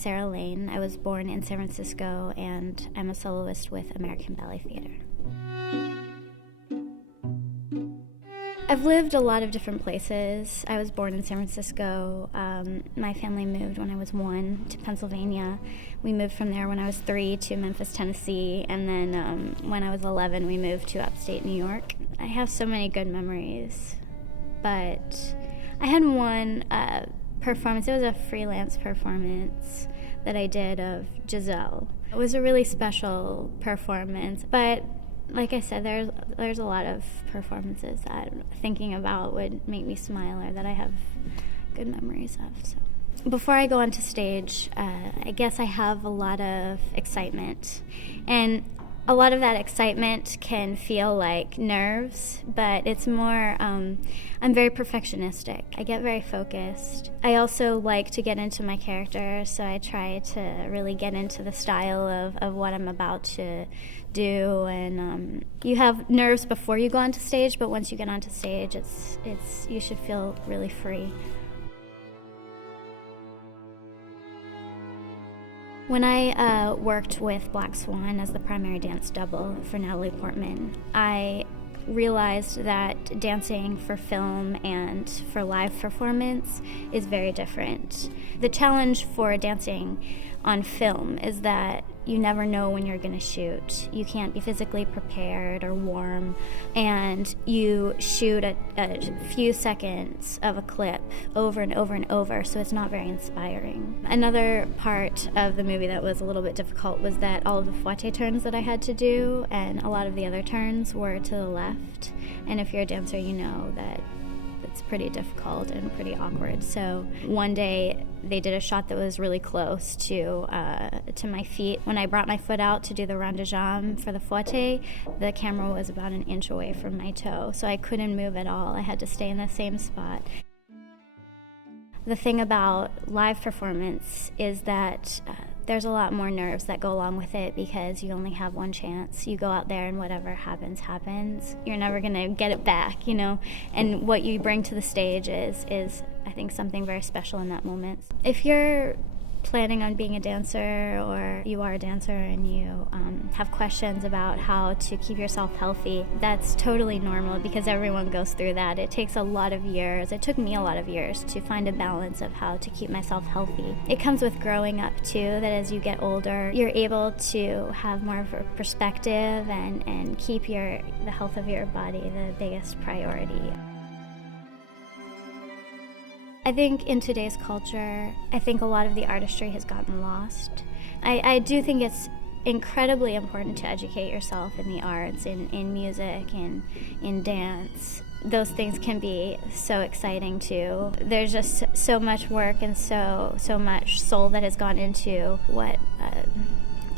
Sarah Lane. I was born in San Francisco, and I'm a soloist with American Ballet Theater. I've lived a lot of different places. I was born in San Francisco. My family moved when I was 1 to Pennsylvania. We moved from there when I was 3 to Memphis, Tennessee, and then when I was 11, we moved to upstate New York. I have so many good memories, but I had one performance. It was a freelance performance that I did of Giselle. It was a really special performance, but like I said, there's a lot of performances that thinking about would make me smile or that I have good memories of. So before I go onto stage, I guess I have a lot of excitement, and a lot of that excitement can feel like nerves, but it's more, I'm very perfectionistic. I get very focused. I also like to get into my character, so I try to really get into the style of what I'm about to do. And you have nerves before you go onto stage, but once you get onto stage, you should feel really free. When I worked with Black Swan as the primary dance double for Natalie Portman, I realized that dancing for film and for live performance is very different. The challenge for dancing on film is that you never know when you're going to shoot. You can't be physically prepared or warm, and you shoot a few seconds of a clip over and over and over, so it's not very inspiring. Another part of the movie that was a little bit difficult was that all of the fouette turns that I had to do, and a lot of the other turns were to the left, and if you're a dancer, you know that it's pretty difficult and pretty awkward. So one day they did a shot that was really close to my feet. When I brought my foot out to do the rond de jambe for the fouette, the camera was about an inch away from my toe, so I couldn't move at all. I had to stay in the same spot. The thing about live performance is that there's a lot more nerves that go along with it because you only have one chance. You go out there and whatever happens, happens. You're never going to get it back, you know? And what you bring to the stage is I think, something very special in that moment. If you're planning on being a dancer, or you are a dancer and you have questions about how to keep yourself healthy, that's totally normal because everyone goes through that. It takes a lot of years. It took me a lot of years to find a balance of how to keep myself healthy. It comes with growing up too, that as you get older, you're able to have more of a perspective and keep the health of your body the biggest priority. I think in today's culture, I think a lot of the artistry has gotten lost. I do think it's incredibly important to educate yourself in the arts, in music, in dance. Those things can be so exciting too. There's just so much work and so much soul that has gone into what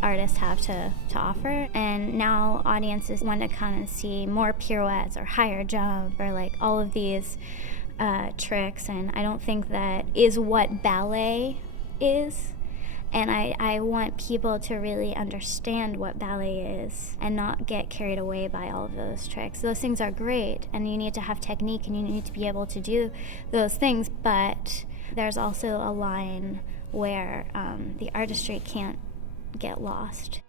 artists have to offer, and now audiences want to come and see more pirouettes or higher jump or like all of these tricks, and I don't think that is what ballet is. And I want people to really understand what ballet is and not get carried away by all of those tricks. Those things are great, and you need to have technique and you need to be able to do those things, but there's also a line where the artistry can't get lost.